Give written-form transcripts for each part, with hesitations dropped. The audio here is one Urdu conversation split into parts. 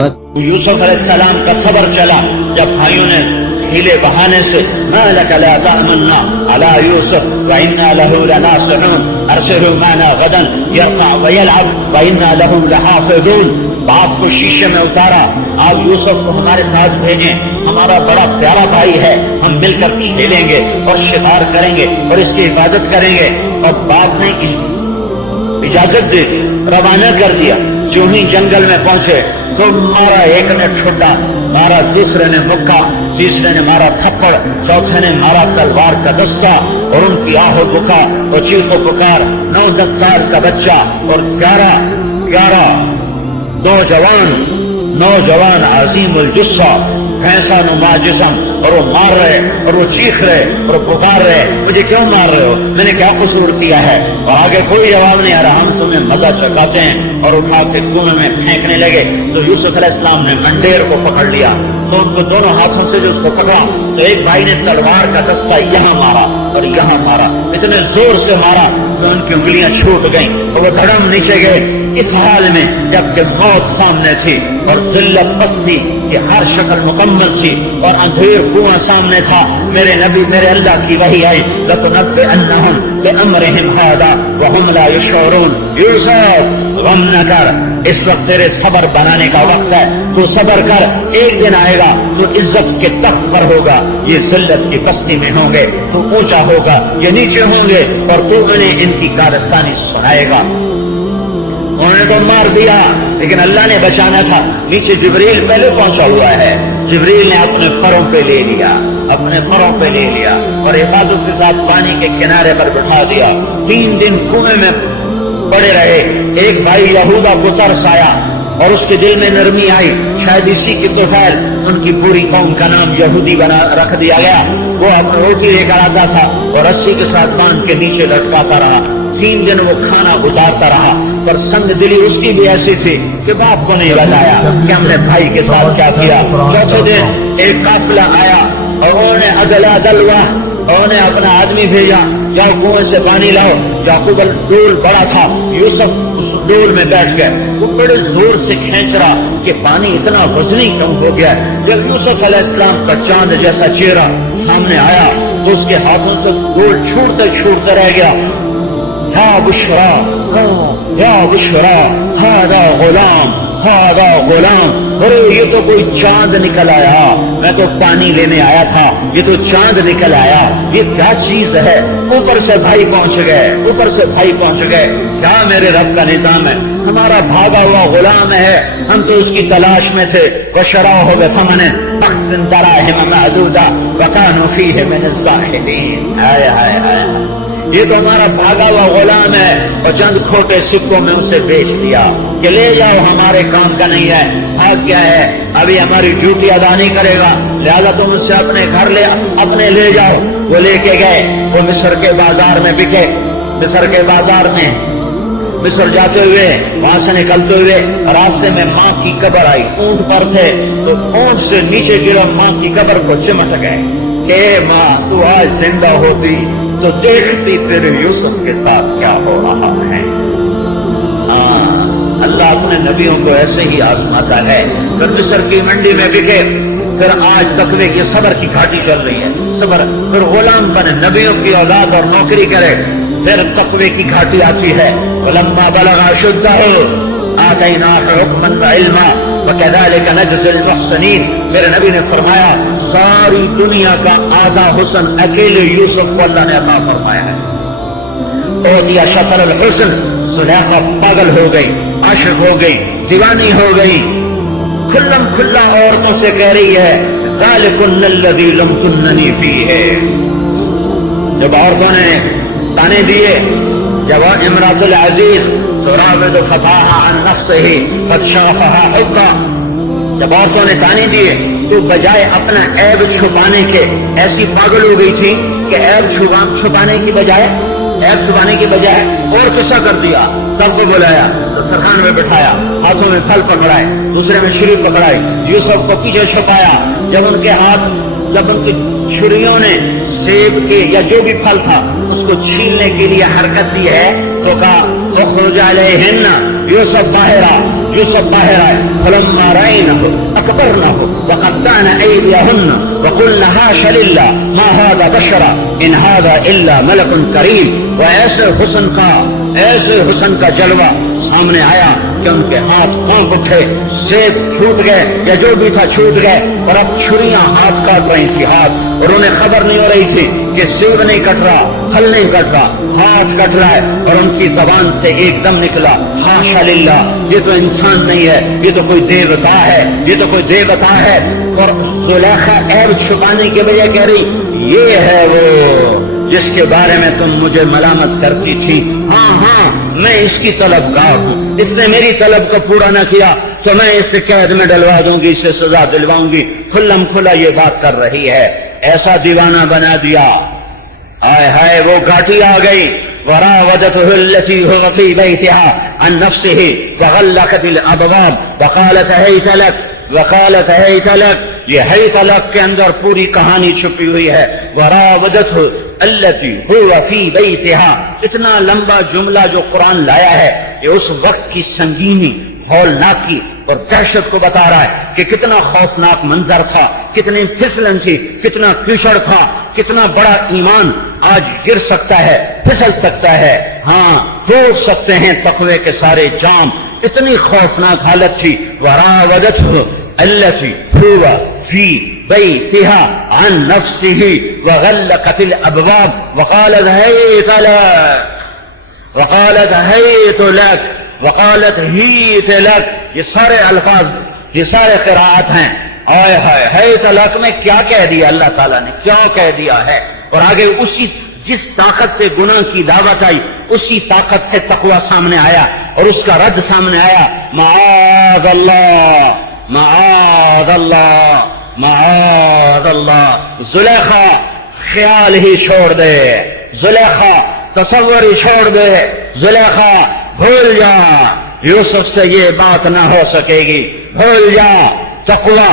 یوسف علیہ السلام کا صبر چلا جب بھائیوں نے ہیلے بہانے سے ما لک لا تأمنا علی یوسف وإنا له لناصحون ارسلوا معنا غدا يرفع ويلعب وإنا له لحافظون. باپ کو شیشے میں اتارا، آپ یوسف کو ہمارے ساتھ بھیجیں، ہمارا بڑا پیارا بھائی ہے، ہم مل کر کھیلیں گے اور شکار کریں گے اور اس کی حفاظت کریں گے. اور باپ نے اجازت دے دی، روانہ کر دیا. جو ہی جنگل میں پہنچے تو مارا، ایک نے ٹھڈا مارا، دوسرے نے مکہ، تیسرے نے مارا تھپڑ، چوتھے نے مارا تلوار کا دستہ. اور ان کی آہ و بکا اور چیخ و پکار. 9-10 سال کا بچہ اور 11 نوجوان عظیم الجثہ بھینسا نما جسم، اور وہ مار رہے اور وہ چیخ رہے اور وہ پکار رہے، مجھے کیوں مار رہے ہو، میں نے کیا قصور کیا ہے؟ اور آگے کوئی جواب نہیں آ رہا. ہم تمہیں مزہ چکاتے ہیں. اور اٹھا کے کنویں میں پھینکنے لگے. تو یوسف علیہ السلام نے منڈیر کو پکڑ لیا، تو ان کو دونوں ہاتھوں سے جو اس کو پکڑا تو ایک بھائی نے تلوار کا دستہ یہاں مارا اور یہاں مارا، اتنے زور سے مارا تو ان کی انگلیاں چھوٹ گئیں اور وہ دھڑم نیچے گئے. اس حال میں جب کہ موت سامنے تھی اور ذلت پستی کی ہر شکل مکمل تھی اور اندھیر کنواں سامنے تھا، میرے نبی، میرے اللہ کی وحی آئی، لَتُنَبِّئَنَّهُمْ بِأَمْرِهِمْ هَذَا وَهُمْ لَا يَشْعُرُونَ. یوسف غم نہ کر، اس وقت تیرے صبر بنانے کا وقت ہے، تو صبر کر، ایک دن آئے گا تو عزت کے تخت پر ہوگا، یہ ذلت کی پستی میں ہوں گے، تو اونچا ہوگا، یہ نیچے ہوں گے، اور تو انہیں ان کی کارستانی سنائے گا. انہوں نے تو مار دیا لیکن اللہ نے بچانا تھا. نیچے جبریل پہلے پہنچا ہوا ہے، جبریل نے اپنے پروں پہ لے لیا اور حفاظت کے ساتھ پانی کے کنارے پر بٹھا دیا. 3 دن کنویں میں پڑے رہے. ایک بھائی یہودا کو ترس آیا اور اس کے دل میں نرمی آئی، شاید اسی کی تو خیر ان کی پوری قوم کا نام یہودی بنا رکھ دیا گیا. وہ اپنی روٹی لے کر آتا تھا اور رسی کے ساتھ باندھ کے نیچے لٹکاتا رہا. 3 دن وہ کھانا اتارتا رہا، پر سنگ دلی اس کی بھی ایسی تھی کہ باپ کو نہیں بتایا کہ ہم نے بھائی کے ساتھ کیا کیا. چوتھے دن ایک قافلہ آیا اور انہوں نے ادلا دلوا، انہوں نے اپنا آدمی بھیجا، جاؤ کنویں سے پانی لاؤ. یعقوب ڈول بڑا تھا، یوسف اس ڈول میں بیٹھ گئے. وہ بڑے زور سے کھینچ رہا کہ پانی اتنا وزنی کم ہو گیا. جب یوسف علیہ السلام کا چاند جیسا چہرہ سامنے آیا تو اس کے ہاتھوں سے ڈول چھوٹتے رہ گیا. یا بشرا ہذا غلام. ارے یہ تو کوئی چاند نکل آیا، میں تو پانی لینے آیا تھا، یہ تو چاند نکل آیا، یہ کیا چیز ہے؟ اوپر سے بھائی پہنچ گئے. کیا میرے رب کا نظام ہے؟ ہمارا بھاگا ہوا غلام ہے، ہم تو اس کی تلاش میں تھے. وشراہ بثمن بخس دراہم معدودہ وکانوا فیہ من الزاہدین. یہ تو ہمارا بھاگا ہوا غلام ہے اور چند کھوٹے سکوں میں اسے بیچ دیا کہ لے جاؤ، ہمارے کام کا نہیں ہے. بھاگ گیا ہے، ابھی ہماری ڈیوٹی ادا نہیں کرے گا، لہذا تم اس سے اپنے گھر اپنے لے جاؤ. وہ لے کے گئے، وہ مصر کے بازار میں بکے. مصر جاتے ہوئے، وہاں سے نکلتے ہوئے راستے میں ماں کی قبر آئی. اونٹ پر تھے تو اونٹ سے نیچے گرو، ماں کی قبر کو چمٹ گئے. اے ماں، تو آج زندہ ہوتی تو دیکھتی پھر یوسف کے ساتھ کیا ہو رہا ہے. اللہ اپنے نبیوں کو ایسے ہی آزماتا ہے. پھر مصر کی منڈی میں بکے. پھر آج تقوی کی صبر کی گھاٹی چل رہی ہے. صبر، پھر غلام بنے، نبیوں کی اولاد اور نوکری کرے. پھر تقوی کی گھاٹی آتی ہے. ولما بلغ اشدہ آتیناہ حکما وعلما وکذالک نجزی المحسنین. میرے نبی نے فرمایا ساری دنیا کا آدھا حسن اکیلے یوسف کو اللہ نے عطا فرمایا ہے. اوتیا شطر الحسن. زلیخا پاگل ہو گئی، عاشق ہو گئی، دیوانی ہو گئی، کھلم کھلا عورتوں سے کہہ رہی ہے ذالکن الذی لم تننی فیہ. جب عورتوں نے تانے دیے، جب امراۃ العزیز تراود فتاها عن نفسه قد شغفها حبا، جب عورتوں نے تانے دیے تو بجائے اپنا عیب چھپانے کے ایسی پاگل ہو گئی تھی کہ عیب چھپانے کی بجائے اور قصہ کر دیا. سب کو بلایا، دسترخوان میں بٹھایا، ہاتھوں میں پھل پکڑائے، دوسرے میں چھری پکڑائی، یوسف کو پیچھے چھپایا. جب ان کی چھریوں نے سیب کے یا جو بھی پھل تھا اس کو چھیلنے کے لیے حرکت دی ہے تو کہا اخرج علیہن، یوسف باہر آ. یوسف باہر آئے فلما رأینہ اکبرنہ وقطعن ایدیہن وقلن حاش للہ ما ھذا بشرا ان ھذا الا ملک کریم. وہ ایسے حسن کا جلوہ سامنے آیا کہ ان کے ہاتھ کانپ اٹھے، سیب چھوٹ گئے یا جو بھی تھا چھوٹ گئے، اور اب چھریاں ہاتھ کاٹ رہی تھی ہاتھ، اور انہیں خبر نہیں ہو رہی تھی کہ سیب نہیں کٹ رہا، پھل نہیں کٹ رہا، ہاتھ کٹ رہا ہے. اور ان کی زبان سے ایک دم نکلا حاشا للہ، یہ تو انسان نہیں ہے، یہ تو کوئی دیوتا ہے، یہ تو کوئی دیوتا ہے. اور زلیخا عیب چھپانے کے بجائے کہہ رہی یہ ہے وہ جس کے بارے میں تم مجھے ملامت کرتی تھی. ہاں میں اس کی طلبگار ہوں، اس نے میری طلب کو پورا نہ کیا تو میں اس سے قید میں ڈلوا دوں گی، اسے سزا دلواؤں گی. کھلم کھلا یہ بات کر رہی ہے. ایسا دیوانہ بنا دیا. ہائے ہائے وہ گھاٹی آ گئی. وراودته التي هو في بيتها عن نفسه وغلقت الابواب وقالت هيت لك. یہ ہیت لک کے اندر پوری کہانی چھپی ہوئی ہے. وراودته التي هو في بيتها، اتنا لمبا جملہ جو قرآن لایا ہے یہ اس وقت کی سنگینی، ہولناکی اور دہشت کو بتا رہا ہے کہ کتنا خوفناک منظر تھا، کتنی پھسلن تھی، کتنا کیچڑ تھا، کتنا بڑا ایمان آج گر سکتا ہے، پھسل سکتا ہے، ہاں ٹوٹ سکتے ہیں تقوی کے سارے جام. اتنی خوفناک حالت تھی. وراودته التي هو في بيتها عن نفسه وغلقت الابواب وقالت هيت لك. یہ سارے الفاظ، یہ سارے قراءات ہیں. آئے ہائے ہیت لک میں کیا کہہ دیا اللہ تعالیٰ نے، کیا کہہ دیا ہے. اور آگے اسی جس طاقت سے گناہ کی دعوت آئی اسی طاقت سے تقوی سامنے آیا اور اس کا رد سامنے آیا. معاذ اللہ معاذ اللہ معاذ اللہ. زلیخا خیال ہی چھوڑ دے، زلیخا تصور ہی چھوڑ دے، زلیخا بھول جا یوسف سے یہ بات نہ ہو سکے گی، بھول جا. تقوی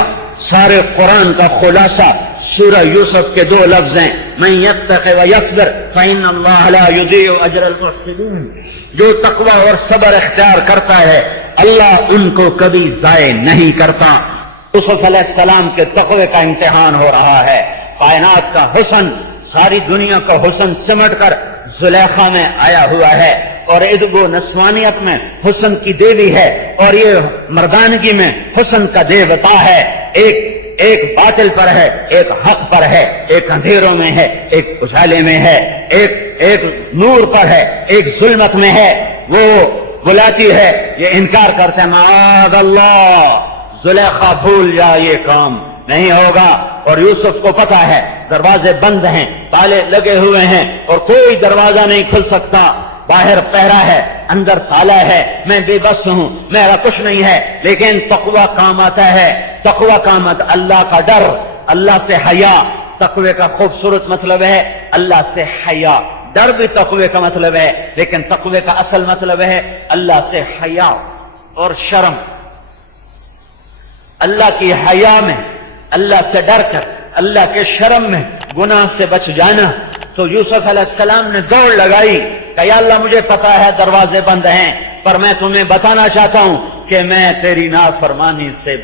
سارے قرآن کا خلاصہ سورہ یوسف کے دو لفظ ہیں، من یتق ویصبر فإن اللہ لا یضیع اجر المحسنین. جو تقوی اور صبر اختیار کرتا ہے اللہ ان کو کبھی ضائع نہیں کرتا. یوسف علیہ السلام کے تقوی کا امتحان ہو رہا ہے. کائنات کا حسن، ساری دنیا کا حسن سمٹ کر زلیخا میں آیا ہوا ہے، اور ادب نسوانیت میں حسن کی دیوی ہے، اور یہ مردانگی میں حسن کا دیوتا ہے. ایک باطل پر ہے، ایک حق پر ہے، ایک اندھیروں میں ہے، ایک اجالے میں ہے، ایک نور پر ہے، ایک ظلمت میں ہے. وہ بلاتی ہے، یہ انکار کرتے ہیں. معاذ اللہ زلیخا بھول جا، یہ کام نہیں ہوگا. اور یوسف کو پتا ہے دروازے بند ہیں، تالے لگے ہوئے ہیں اور کوئی دروازہ نہیں کھل سکتا. باہر پہرا ہے، اندر تالا ہے، میں بے بس ہوں، میرا کچھ نہیں ہے. لیکن تقوی کام آتا ہے. تقوی کا مطلب اللہ کا ڈر، اللہ سے حیا. تقوی کا خوبصورت مطلب ہے اللہ سے حیا. ڈر بھی تقوی کا مطلب ہے، لیکن تقوی کا اصل مطلب ہے اللہ سے حیا اور شرم. اللہ کی حیا میں، اللہ سے ڈر کر، اللہ کے شرم میں گناہ سے بچ جانا. تو یوسف علیہ السلام نے دوڑ لگائی کہ یا اللہ مجھے پتا ہے دروازے بند ہیں، پر میں تمہیں بتانا چاہتا ہوں کہ میں تیری نافرمانی سے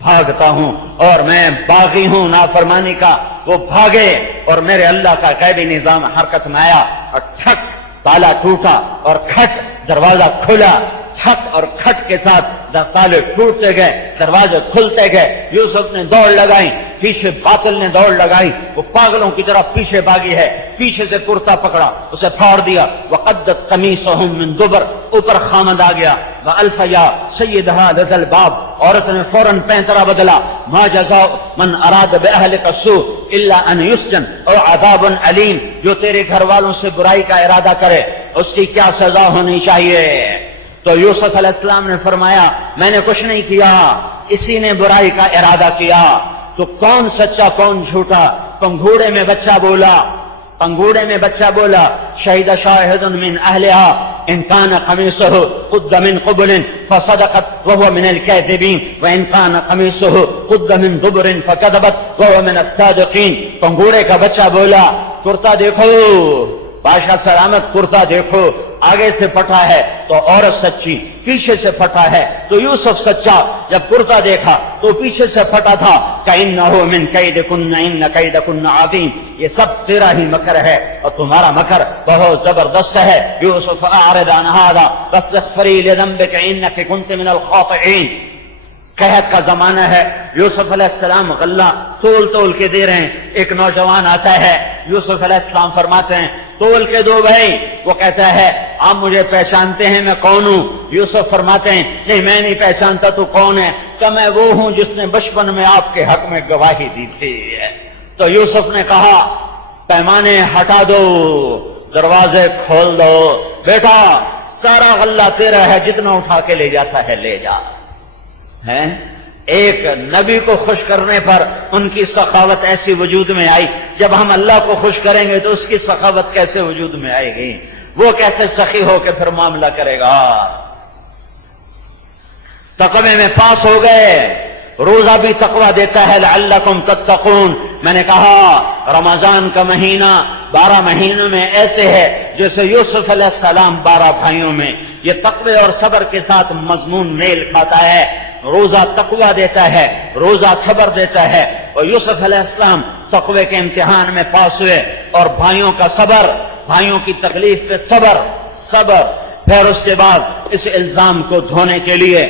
بھاگتا ہوں اور میں باغی ہوں نافرمانی کا. وہ بھاگے اور میرے اللہ کا غیبی نظام حرکت میں آیا اور ٹھک تالا ٹوٹا اور کھٹ دروازہ کھلا. ٹھک اور کھٹ کے ساتھ تالے ٹوٹتے گئے، دروازے کھلتے گئے. یوسف نے دوڑ لگائی، پیچھے باطل نے دوڑ لگائی. وہ پاگلوں کی طرح پیچھے بھاگی ہے، پیچھے سے کرتا پکڑا، اسے پھاڑ دیا. وقدت قمیصہم من دبر، اوپر خامد آ گیا. وَأَلْفَ يَا سَيِّدَهَا لَدَى الْبَابِ، عورت نے فوراً پینترا بدلا. مَا جَزَاءُ مَنْ أَرَادَ بِأَهْلِكَ السُّوءَ إِلَّا أَنْ يُسْجَنَ أَوْ عَذَابٌ أَلِيمٌ. جو تیرے گھر والوں سے برائی کا ارادہ کرے اس کی کیا سزا ہونی چاہیے. تو یوسف علیہ السلام نے فرمایا میں نے کچھ نہیں کیا، اسی نے برائی کا ارادہ کیا. تو کون سچا کون جھوٹا؟ پنگھوڑے میں بچہ بولا، پنگھوڑے میں بچہ بولا. شہید شاہد من اہلہا ان کان قمیصہ قد من قبل فصدقت وهو من الكاذبین وان کان قمیصہ قد من دبر فكذبت وهو من الصادقین. پنگھوڑے کا بچہ بولا کرتا دیکھو، بادشاہ سلامت کرتا دیکھو، آگے سے پھٹا ہے تو عورت سچی، پیچھے سے پھٹا ہے تو یوسف سچا۔ جب کرتا دیکھا تو پیچھے سے پھٹا تھا، کَإِنَّهُ مِنْ كَيْدِكُنَّ إِنَّ كَيْدَكُنَّ عَظِيمٌ، یہ سب تیرا ہی مکر ہے اور تمہارا مکر بہت زبردست ہے۔ یوسف اعرض عن هذا واستغفری لذنبک انک کنت من الخاطئین۔ قحط کا زمانہ ہے، یوسف علیہ السلام غلہ تول تول کے دے رہے ہیں، ایک نوجوان آتا ہے، یوسف علیہ السلام فرماتے ہیں تول کے دو بھائی۔ وہ کہتا ہے آپ مجھے پہچانتے ہیں میں کون ہوں؟ یوسف فرماتے ہیں نہیں میں نہیں پہچانتا، تو کون ہے؟ کہ میں وہ ہوں جس نے بچپن میں آپ کے حق میں گواہی دی تھی۔ تو یوسف نے کہا پیمانے ہٹا دو، دروازے کھول دو، بیٹا سارا غلہ تیرا ہے، جتنا اٹھا کے لے جاتا ہے لے جا۔ ہے ایک نبی کو خوش کرنے پر ان کی سخاوت ایسی وجود میں آئی، جب ہم اللہ کو خوش کریں گے تو اس کی سخاوت کیسے وجود میں آئے گی؟ وہ کیسے سخی ہو کے پھر معاملہ کرے گا؟ تقوی میں پاس ہو گئے۔ روزہ بھی تقوی دیتا ہے لعلکم تتقون۔ میں نے کہا رمضان کا مہینہ 12 مہینوں میں ایسے ہے جیسے یوسف علیہ السلام 12 بھائیوں میں۔ یہ تقوی اور صبر کے ساتھ مضمون میل کھاتا ہے۔ روزہ تقوی دیتا ہے، روزہ صبر دیتا ہے، اور یوسف علیہ السلام تقوی کے امتحان میں پاس ہوئے، اور بھائیوں کا صبر، بھائیوں کی تکلیف پہ صبر۔ پھر اس کے بعد اس الزام کو دھونے کے لیے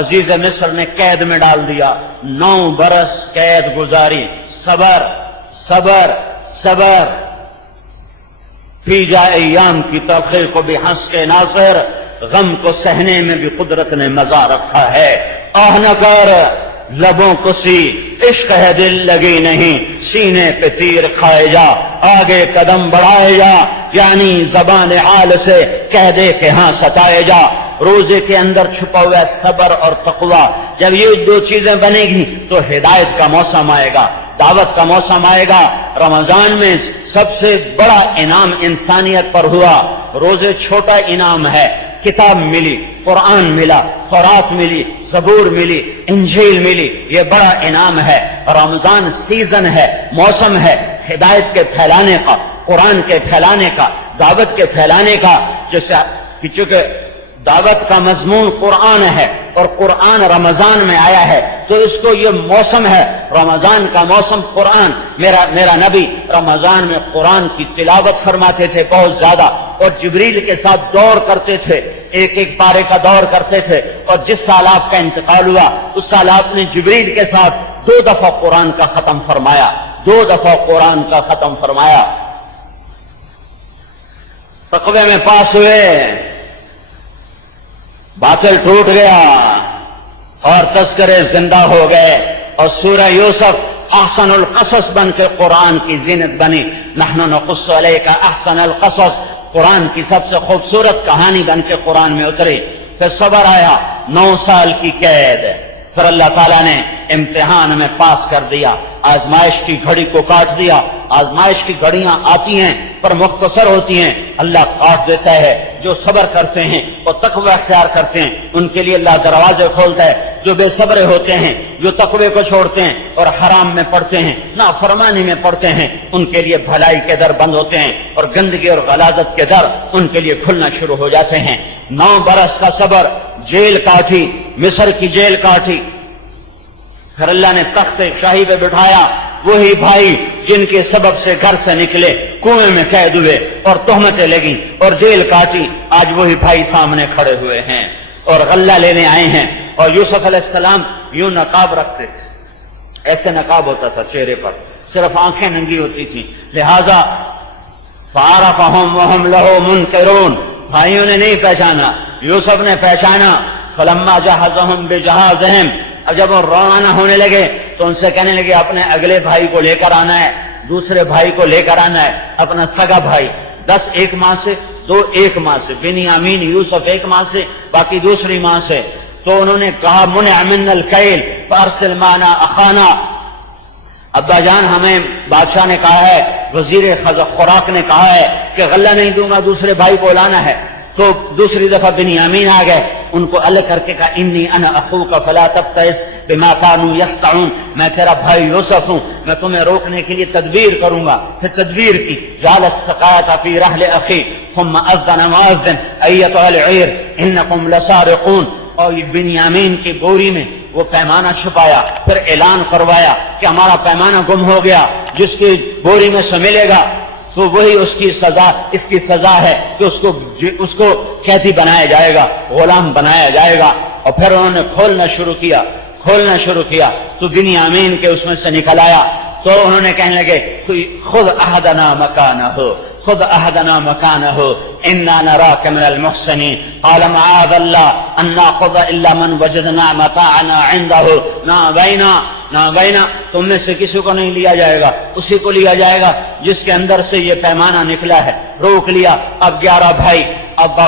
عزیز مصر نے قید میں ڈال دیا، 9 برس قید گزاری۔ صبر فی جا ایام کی تلخی کو بھی ہنس کے ناصر، غم کو سہنے میں بھی قدرت نے مزہ رکھا ہے۔ آہ نہ کر لبوں کو سی، عشق ہے دل لگی نہیں، سینے پہ تیر کھائے جا، آگے قدم بڑھائے جا، یعنی زبان حال سے کہہ دے کہ ہاں ستائے جا۔ روزے کے اندر چھپا ہوا ہے صبر اور تقوی۔ جب یہ 2 چیزیں بنے گی تو ہدایت کا موسم آئے گا، دعوت کا موسم آئے گا۔ رمضان میں سب سے بڑا انعام انسانیت پر ہوا، روزے چھوٹا انعام ہے، کتاب ملی، قرآن ملا، تورات ملی، زبور ملی، انجیل ملی، یہ بڑا انعام ہے۔ رمضان سیزن ہے، موسم ہے ہدایت کے پھیلانے کا، قرآن کے پھیلانے کا، دعوت کے پھیلانے کا۔ جیسے چونکہ دعوت کا مضمون قرآن ہے اور قرآن رمضان میں آیا ہے تو اس کو یہ موسم ہے، رمضان کا موسم قرآن۔ میرا نبی رمضان میں قرآن کی تلاوت فرماتے تھے بہت زیادہ، اور جبریل کے ساتھ دور کرتے تھے، ایک پارے کا دور کرتے تھے۔ اور جس سال آپ کا انتقال ہوا اس سال آپ نے جبریل کے ساتھ 2 دفعہ قرآن کا ختم فرمایا، 2 دفعہ قرآن کا ختم فرمایا۔ تقوی میں پاس ہوئے، باطل ٹوٹ گیا اور تذکرے زندہ ہو گئے، اور سورہ یوسف احسن القصص بن کے قرآن کی زینت بنی۔ نحن نقص علیک احسن القصص، قرآن کی سب سے خوبصورت کہانی بن کے قرآن میں اتری۔ پھر صبر آیا، 9 سال کی قید، پھر اللہ تعالیٰ نے امتحان میں پاس کر دیا، آزمائش کی گھڑی کو کاٹ دیا۔ آزمائش کی گھڑیاں آتی ہیں پر مختصر ہوتی ہیں، اللہ کاٹ دیتا ہے۔ جو صبر کرتے ہیں اور تقوی اختیار کرتے ہیں ان کے لیے اللہ دروازے کھولتا ہے۔ جو بے صبر ہوتے ہیں، جو تقوی کو چھوڑتے ہیں اور حرام میں پڑتے ہیں، نافرمانی میں پڑتے ہیں، ان کے لیے بھلائی کے در بند ہوتے ہیں اور گندگی اور غلاظت کے در ان کے لیے کھلنا شروع ہو جاتے ہیں۔ 9 برس کا صبر، جیل کاٹی، مصر کی جیل کاٹی، پھر اللہ نے تخت شاہی پہ بٹھایا۔ وہی بھائی جن کے سبب سے گھر سے نکلے، کنویں میں قید ہوئے اور تہمتیں لگیں اور جیل کاٹی، آج وہی بھائی سامنے کھڑے ہوئے ہیں اور غلہ لینے آئے ہیں۔ اور یوسف علیہ السلام یوں نقاب رکھتے تھے، ایسے نقاب ہوتا تھا چہرے پر، صرف آنکھیں ننگی ہوتی تھیں، لہذا فعرفہم وہم لہو منکرون، بھائیوں نے نہیں پہچانا، یوسف نے پہچانا۔ فلما جہزہم بجہازہم، اب جب وہ روانہ ہونے لگے تو ان سے کہنے لگے اپنے اگلے بھائی کو لے کر آنا ہے، دوسرے بھائی کو لے کر آنا ہے، اپنا سگا بھائی، 10 ایک ماں سے، 2 ایک ماں سے، بنیامین یوسف ایک ماں سے، باقی دوسری ماں سے۔ تو انہوں نے کہا منع من الکیل فارسل معنا اخانا، ابا جان ہمیں بادشاہ نے کہا ہے، وزیر خوراک نے کہا ہے کہ غلہ نہیں دوں گا، دوسرے بھائی کو لانا ہے۔ تو دوسری دفعہ بنیامین آ گئے، ان کو الگ کر کے کہا انی انا اخوک فلا تبتئس بما كانوا يصنعون، میں تیرا بھائی یوسف ہوں، میں تمہیں روکنے کے لیے تدبیر کروں گا۔ پھر تدبیر کی، جعل السقاية في رحل اخي ثم اذن مؤذن ایتها العیر انکم لسارقون، اور بنیامین کی بوری میں وہ پیمانہ چھپایا، پھر اعلان کروایا کہ ہمارا پیمانہ گم ہو گیا، جس کی بوری میں سے ملے گا تو وہی اس کی سزا، اس کی سزا ہے کہ اس کو قیدی بنایا جائے گا، غلام بنایا جائے گا۔ اور پھر انہوں نے کھولنا شروع کیا تو بنیامین کے اس میں سے نکل آیا، تو انہوں نے کہنے لگے خذ احدنا مکانہ خذ احدنا مکانہ انا نراک من المحسنین قال معاذ اللہ ان ناخذ الا من وجدنا متاعنا عنده نہ بینا تم میں سے کسی کو نہیں لیا جائے گا، اسی کو لیا جائے گا جس کے اندر سے یہ پیمانہ نکلا ہے۔ روک لیا۔ اب 11 بھائی، اب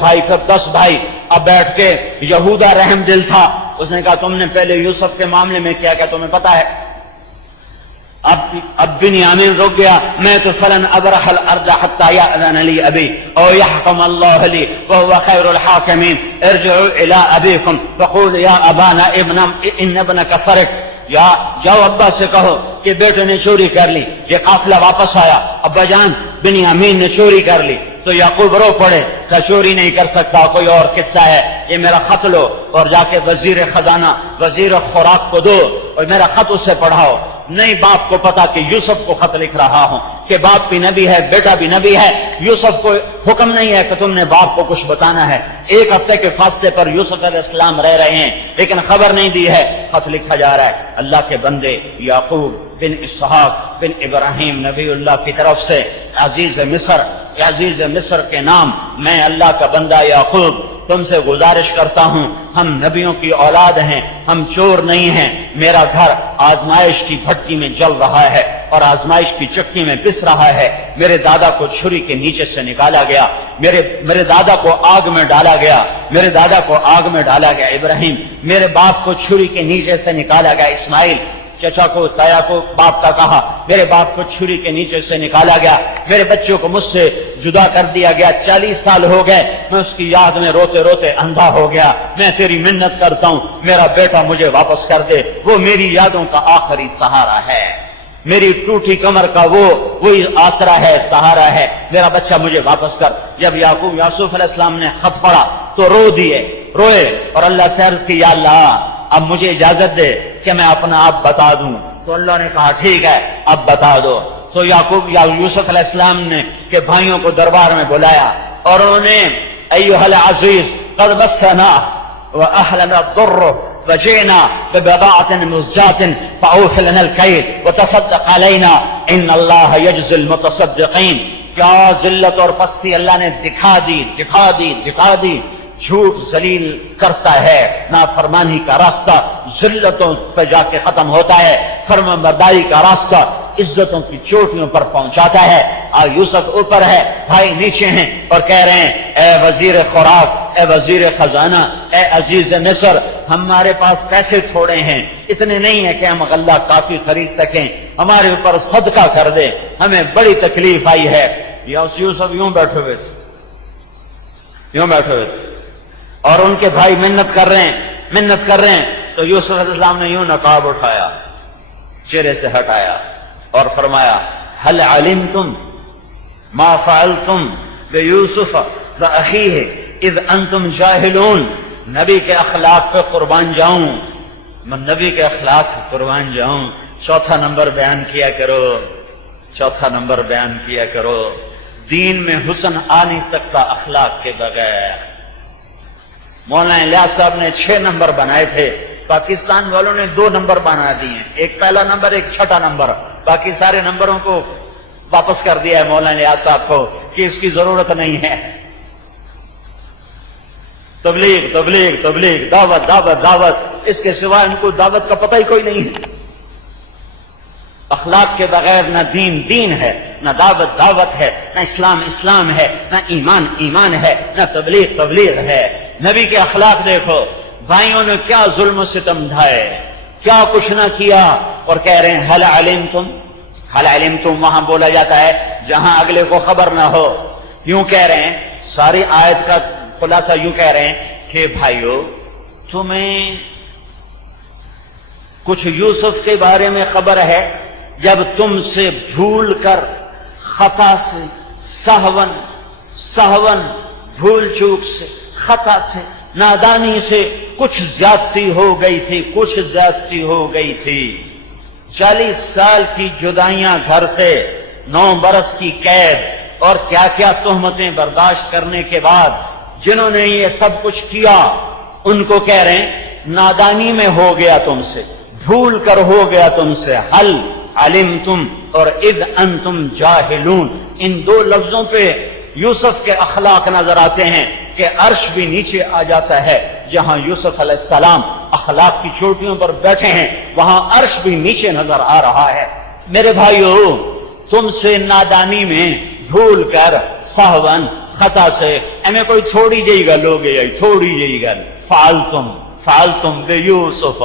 بھائی کب 10 بھائی، اب بیٹھ کے یہودا رحم دل تھا، اس نے کہا تم نے پہلے یوسف کے معاملے میں کیا تمہیں پتا ہے؟ اب بنیامین رک گیا، میں تو فلن ابرح الارض حتى يأذن لي ابي او يحكم الله لي وهو خير الحاكمين ارجعوا الى ابيكم فقولوا يا ابانا ان ابنك سرق، یا جاؤ ابا سے کہو کہ بیٹے نے چوری کر لی، یہ قافلہ واپس آیا، ابا جان بنیامین نے چوری کر لی، تو یعقوب رو پڑے کہ چوری نہیں کر سکتا، کوئی اور قصہ ہے، یہ میرا خط لو اور جا کے وزیر خزانہ وزیر خوراک کو دو اور میرا خط اسے پڑھاؤ۔ نہیں باپ کو پتا کہ یوسف کو خط لکھ رہا ہوں، کہ باپ بھی نبی ہے، بیٹا بھی نبی ہے، یوسف کو حکم نہیں ہے کہ تم نے باپ کو کچھ بتانا ہے۔ 1 ہفتے کے فاصلے پر یوسف علیہ السلام رہ رہے ہیں لیکن خبر نہیں دی ہے، خط لکھا جا رہا ہے۔ اللہ کے بندے یعقوب بن اسحاق بن ابراہیم نبی اللہ کی طرف سے عزیز مصر کے نام، میں اللہ کا بندہ یعقوب تم سے گزارش کرتا ہوں، ہم نبیوں کی اولاد ہیں، ہم چور نہیں ہیں، میرا گھر آزمائش کی بھٹی میں جل رہا ہے اور آزمائش کی چکی میں پس رہا ہے، میرے دادا کو چھری کے نیچے سے نکالا گیا، میرے دادا کو آگ میں ڈالا گیا، ابراہیم میرے باپ کو چھری کے نیچے سے نکالا گیا، اسماعیل چچا کو تایا کو باپ کا کہا، میرے باپ کو چھری کے نیچے سے نکالا گیا، میرے بچوں کو مجھ سے جدا کر دیا گیا، 40 سال ہو گئے، میں اس کی یاد میں روتے روتے اندھا ہو گیا، میں تیری منت کرتا ہوں میرا بیٹا مجھے واپس کر دے، وہ میری یادوں کا آخری سہارا ہے، میری ٹوٹی کمر کا وہی آسرا ہے، سہارا ہے، میرا بچہ مجھے واپس کر۔ جب یوسف علیہ السلام نے خط پڑھا تو روئے اور اللہ سے عرض کی یا اللہ اب مجھے اجازت دے کہ میں اپنا آپ بتا دوں، تو اللہ نے کہا ٹھیک ہے اب بتا دو۔ تو یوسف علیہ السلام نے کہ بھائیوں کو دربار میں بلایا اور انہوں نے ایھا العزیز قد مسنا واهلنا الضر وجئنا ببضاعة مزجاة فأوف لنا الكيل وتصدق علينا ان اللہ یجزی المتصدقین۔ کیا ذلت اور پستی اللہ نے دکھا دی، جھوٹ ذلیل کرتا ہے، نافرمانی کا راستہ ذلتوں پہ جا کے ختم ہوتا ہے، فرمانبرداری کا راستہ عزتوں کی چوٹیوں پر پہنچاتا ہے۔ یوسف اوپر ہے، بھائی نیچے ہیں اور کہہ رہے ہیں اے وزیر خوراک، اے وزیر خزانہ، اے عزیز مصر، ہمارے پاس پیسے تھوڑے ہیں، اتنے نہیں ہیں کہ ہم غلہ کافی خرید سکیں، ہمارے اوپر صدقہ کر دے، ہمیں بڑی تکلیف آئی ہے۔ یوسف یوں بیٹھے ہوئے تھے اور ان کے بھائی منت کر رہے ہیں تو یوسف علیہ السلام نے یوں نقاب اٹھایا، چہرے سے ہٹایا اور فرمایا هل علمتم ما فعلتم بیوسف واخیہ اذ انتم جاہلون۔ نبی کے اخلاق پہ قربان جاؤں، میں نبی کے اخلاق پہ قربان جاؤں۔ چوتھا نمبر بیان کیا کرو، دین میں حسن آ نہیں سکتا اخلاق کے بغیر۔ مولانا الیاس صاحب نے 6 نمبر بنائے تھے، پاکستان والوں نے 2 نمبر بنا دیے، ایک پہلا نمبر ایک چھٹا نمبر، باقی سارے نمبروں کو واپس کر دیا ہے مولانا الیاس صاحب کو کہ اس کی ضرورت نہیں ہے۔ تبلیغ، دعوت، اس کے سوا ان کو دعوت کا پتہ ہی کوئی نہیں ہے۔ اخلاق کے بغیر نہ دین ہے، نہ دعوت ہے، نہ اسلام ہے، نہ ایمان ہے، نہ تبلیغ ہے۔ نبی کے اخلاق دیکھو، بھائیوں نے کیا ظلم و ستم ڈھائے، کیا کچھ نہ کیا، اور کہہ رہے ہیں حل علمتم وہاں بولا جاتا ہے جہاں اگلے کو خبر نہ ہو۔ یوں کہہ رہے ہیں، ساری آیت کا خلاصہ یوں کہہ رہے ہیں کہ بھائیو تمہیں کچھ یوسف کے بارے میں خبر ہے جب تم سے بھول کر خطا سے سہون بھول چوک سے خطا سے نادانی سے کچھ زیادتی ہو گئی تھی 40 سال کی جدائیاں گھر سے 9 برس کی قید اور کیا کیا تہمتیں برداشت کرنے کے بعد جنہوں نے یہ سب کچھ کیا ان کو کہہ رہے ہیں نادانی میں ہو گیا تم سے، بھول کر ہو گیا تم سے. حل علمتم اور اذ انتم جاہلون، ان 2 لفظوں پہ یوسف کے اخلاق نظر آتے ہیں کہ عرش بھی نیچے آ جاتا ہے. جہاں یوسف علیہ السلام اخلاق کی چوٹیوں پر بیٹھے ہیں وہاں عرش بھی نیچے نظر آ رہا ہے. میرے بھائیو تم سے نادانی میں بھول کر سہون خطا سے میں کوئی تھوڑی جئی گل ہو گئی، تھوڑی جئی گل فعلتم بے یوسف،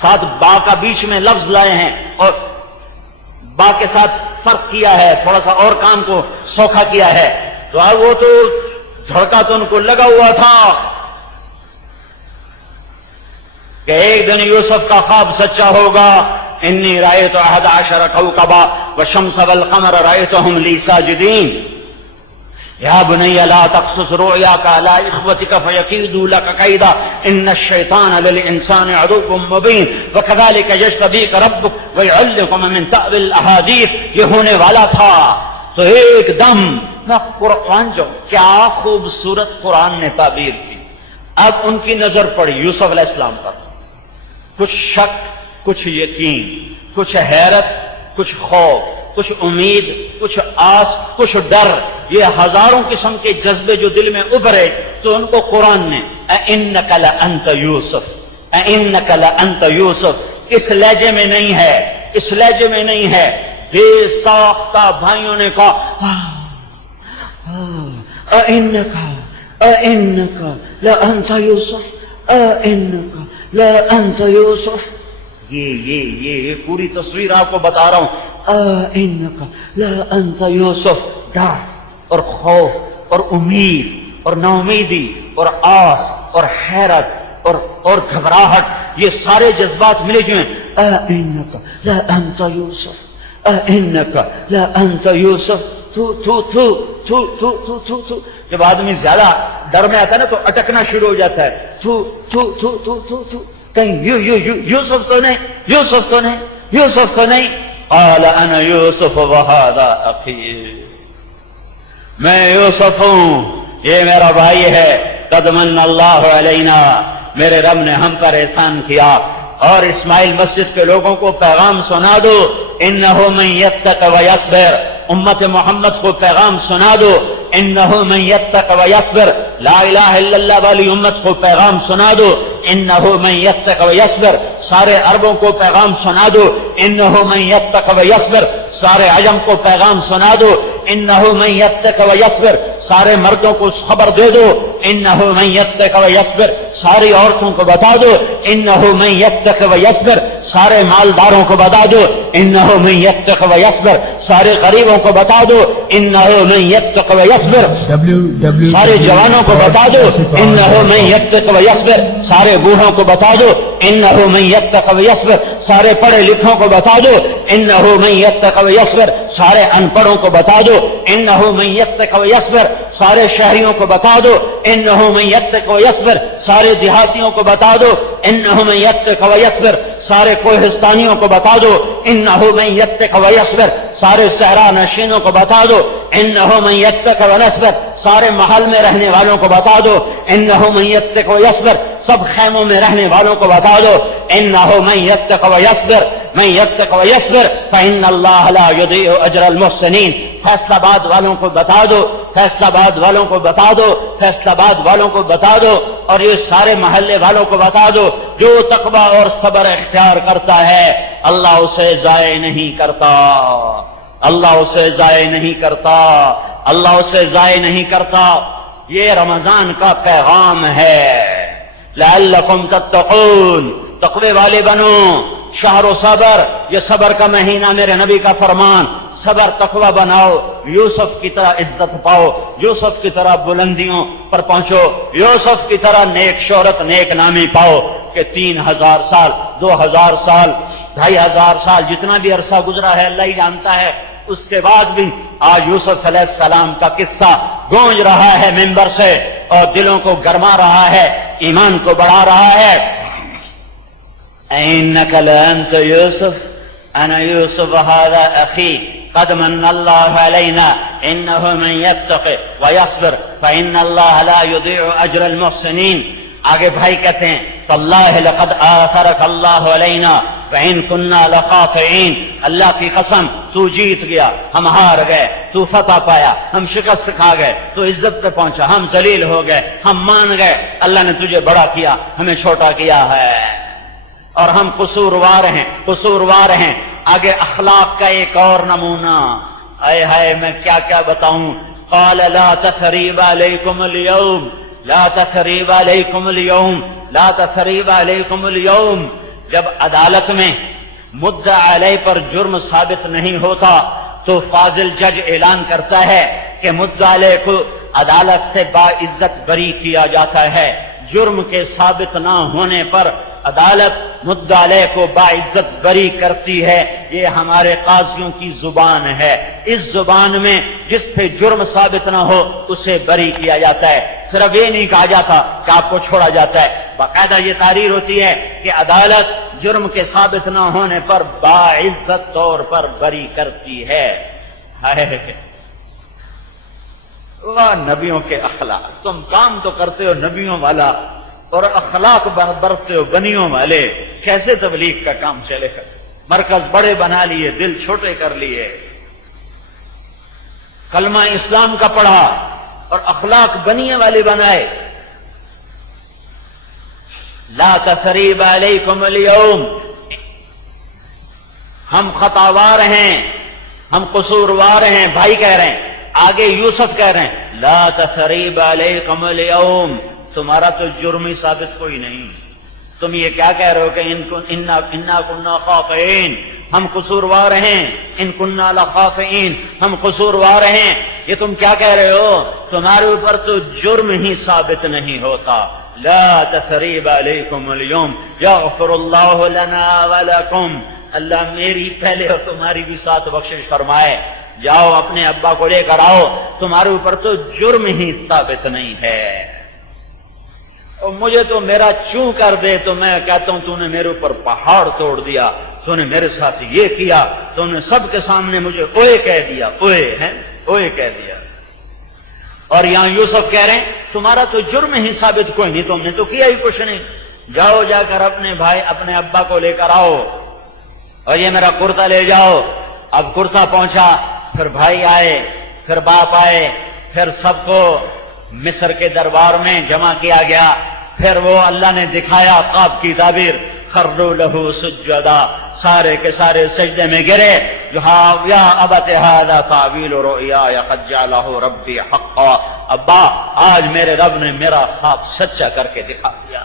ساتھ با کا بیچ میں لفظ لائے ہیں اور با کے ساتھ فرق کیا ہے، تھوڑا سا اور کام کو سوکھا کیا ہے. تو اب وہ تو دھڑکا تو ان کو لگا ہوا تھا کہ ایک دن یوسف کا خواب سچا ہوگا. انی رأیت 11 کوكبا والشمس والقمر رأیتهم لی ساجدین. یا بنی لا تقصص رؤیاک علی اخوتک فیکیدوا لک کیدا ان الشیطان للانسان عدو مبین وکذلک یجتبیک ربک ویعلمک من تأویل الاحادیث. یہ ہونے والا تھا تو ایک دم قرآن جو کیا خوبصورت قرآن نے تعبیر کی. اب ان کی نظر پڑی یوسف علیہ السلام پر، کچھ شک، کچھ یقین، کچھ حیرت، کچھ خوف، کچھ امید، کچھ آس، کچھ ڈر، یہ ہزاروں قسم کے جذبے جو دل میں ابھرے تو ان کو قرآن نے اِنَّكَ لَأَنْتَ یوسف، اِنَّكَ لَأَنْتَ یوسف، اس لہجے میں نہیں ہے، اس لہجے میں نہیں ہے. بے ساختہ بھائیوں نے کہا اِنَّكَ لَأَنْتَ یوسف، اِنَّكَ لَأَنْتَ یوسف. یہ پوری تصویر آپ کو بتا رہا ہوں. اِنَّكَ لَأَنْتَ یوسف، ڈر اور خوف اور امید اور نا امیدی اور آس اور حیرت اور گھبراہٹ، یہ سارے جذبات ملے جو ہیں. اِنَّكَ لَأَنْتَ یوسف، اِنَّكَ لَأَنْتَ یوسف. جب آدمی زیادہ ڈر میں آتا ہے نا تو اٹکنا شروع ہو جاتا ہے. کہیں یوسف تو نہیں، یوسف تو نہیں، یوسف تو نہیں. قال انا یوسف وہذا اخی، میں یوسف ہوں، یہ میرا بھائی ہے. قد من اللہ علینا، میرے رب نے ہم پر احسان کیا. اور اسماعیل مسجد کے لوگوں کو پیغام سنا دو، انہ من یتق ویصبر، امت محمد کو پیغام سنا دو، انہ من یتق ویصبر، لا الہ الا اللہ والی امت کو پیغام سنا دو، انہ من یتق ویصبر. سارے عربوں کو پیغام سنا دو، انہ من یتق ویصبر. سارے عجم کو پیغام سنا دو، انہ من یتق ویصبر. سارے مردوں کو خبر دے دو، انہ من یتق ویصبر. ساری عورتوں کو بتا دو، انہ من یتق ویصبر. سارے مالداروں کو بتا دو، انہ من یتق ویصبر. سارے غریبوں کو بتا دو، انہ من یتق ویصبر. سارے جوانوں کو بتا دو، انہ من یتق ویصبر. سارے بوڑھوں کو بتا دو، انہ من یتق ویصبر. سارے پڑھے لکھوں کو بتا دو، انہ من یتق ویصبر. سارے ان پڑھوں کو بتا دو، انہ من یتق ویصبر. سارے شہریوں کو بتا دو، انہ من یتق ویصبر. سارے دیہاتیوں کو بتا دو، انہ من یتق ویصبر. سارے کوہستانیوں کو بتا دو، انہ من یتق ویصبر. سارے صحرا نشینوں کو بتا دو، انہ من یتق ویصبر. سارے محل میں رہنے والوں کو بتا دو، انہ من یتق ویصبر. سب خیموں میں رہنے والوں کو بتا دو، انہ من یتق ویصبر. من یتق ویصبر فإن اللہ لا یضیع اجر المحسنین. فیصلہ آباد والوں کو بتا دو، فیصلہ آباد والوں کو بتا دو، فیصلہ آباد والوں کو بتا دو، اور یہ سارے محلے والوں کو بتا دو، جو تقوی اور صبر اختیار کرتا ہے اللہ اسے ضائع نہیں کرتا، اللہ اسے ضائع نہیں کرتا، اللہ اسے ضائع نہیں کرتا. یہ رمضان کا پیغام ہے. لعلکم تتقون، تقوی والے بنو. شہر و صبر، یہ صبر کا مہینہ، میرے نبی کا فرمان. صبر تقوی بناؤ، یوسف کی طرح عزت پاؤ، یوسف کی طرح بلندیوں پر پہنچو، یوسف کی طرح نیک شہرت نیک نامی پاؤ کہ 3000 سال 2000 سال 2500 سال جتنا بھی عرصہ گزرا ہے اللہ ہی جانتا ہے، اس کے بعد بھی آج یوسف علیہ السلام کا قصہ گونج رہا ہے ممبر سے اور دلوں کو گرما رہا ہے، ایمان کو بڑھا رہا ہے۔ اِنَّكَ لَأَنْتَ يُوسُفُ أَنَا يُوسُفُ هَذَا أَخِي قَدْ مَنَّ اللَّهُ عَلَيْنَا إِنَّهُ مَنْ يَتَّقِ وَيَصْبِرْ فَإِنَّ اللَّهَ لَا يُضِيعُ أَجْرَ الْمُحْسِنِينَ۔ آگے بھائی کہتے ہیں فَاللَّهِ لَقَدْ آثَرَكَ اللَّهُ عَلَيْنَا فَإِن كُنَّا لَخَاطِئِينَ۔ اللہ کی قسم تو جیت گیا، ہم ہار گئے، تو فتح پایا، ہم شکست کھا گئے، تو عزت پہ پہنچا، ہم ذلیل ہو گئے، ہم مان گئے، اللہ نے تجھے بڑا کیا، ہمیں چھوٹا کیا ہے اور ہم قصوروار ہیں۔ آگے اخلاق کا ایک اور نمونہ، اے ہائے میں کیا کیا بتاؤں۔ قال لا تثریب علیکم اليوم، لا تثریب علیکم اليوم، لا تثریب علیکم اليوم۔ جب عدالت میں مدعا علیہ پر جرم ثابت نہیں ہوتا تو فاضل جج اعلان کرتا ہے کہ مدعا علیہ کو عدالت سے باعزت بری کیا جاتا ہے۔ جرم کے ثابت نہ ہونے پر عدالت مدعا علیہ کو باعزت بری کرتی ہے۔ یہ ہمارے قاضیوں کی زبان ہے، اس زبان میں جس پہ جرم ثابت نہ ہو اسے بری کیا جاتا ہے۔ صرف یہ نہیں کہا جاتا کہ آپ کو چھوڑا جاتا ہے، باقاعدہ یہ تحریر ہوتی ہے کہ عدالت جرم کے ثابت نہ ہونے پر باعزت طور پر بری کرتی ہے۔ واہ نبیوں کے اخلاق، تم کام تو کرتے ہو نبیوں والا اور اخلاق برتتے ہو بنیوں والے، کیسے تبلیغ کا کام چلے گا؟ مرکز بڑے بنا لیے، دل چھوٹے کر لیے، کلمہ اسلام کا پڑھا اور اخلاق بنیے والے بنائے۔ لا تثریب علیکم اليوم، ہم خطاوار ہیں، ہم قصوروار ہیں، بھائی کہہ رہے ہیں، آگے یوسف کہہ رہے ہیں لا تثریب علیکم اليوم، تمہارا تو جرم ہی ثابت کوئی نہیں۔ تم یہ کیا کہہ رہے ہو کہ انا کنا خاطئین، ہم قصوروار ہیں، ان کنا لخاطئین، ہم قصوروار ہیں، یہ تم کیا کہہ رہے ہو؟ تمہارے اوپر تو جرم ہی ثابت نہیں ہوتا۔ لا تثریب علیکم اليوم یغفر اللہ لنا ولکم، اللہ میری پہلے اور تمہاری بھی ساتھ بخشش فرمائے، جاؤ اپنے ابا کو لے کر آؤ، تمہارے اوپر تو جرم ہی ثابت نہیں ہے۔ اور مجھے تو میرا چوں کر دے تو میں کہتا ہوں تو نے میرے اوپر پہاڑ توڑ دیا، تو نے میرے ساتھ یہ کیا، تو نے سب کے سامنے مجھے اوئے کہہ دیا، اوئے کہہ دیا۔ اور یہاں یوسف کہہ رہے ہیں تمہارا تو جرم ہی ثابت کوئی نہیں، تم نے تو کیا ہی کچھ نہیں، جاؤ جا کر اپنے بھائی اپنے ابا کو لے کر آؤ اور یہ میرا کرتا لے جاؤ۔ اب کرتا پہنچا، پھر بھائی آئے، پھر باپ آئے، پھر سب کو مصر کے دربار میں جمع کیا گیا، پھر وہ اللہ نے دکھایا خواب کی تعبیر، خروا لہ سجدا، سارے کے سارے سجدے میں گرے، یا ابت ھذا تعویل رؤیایا قد جعلہ ربی حقا، ابا آج میرے رب نے میرا خواب سچا کر کے دکھا دیا۔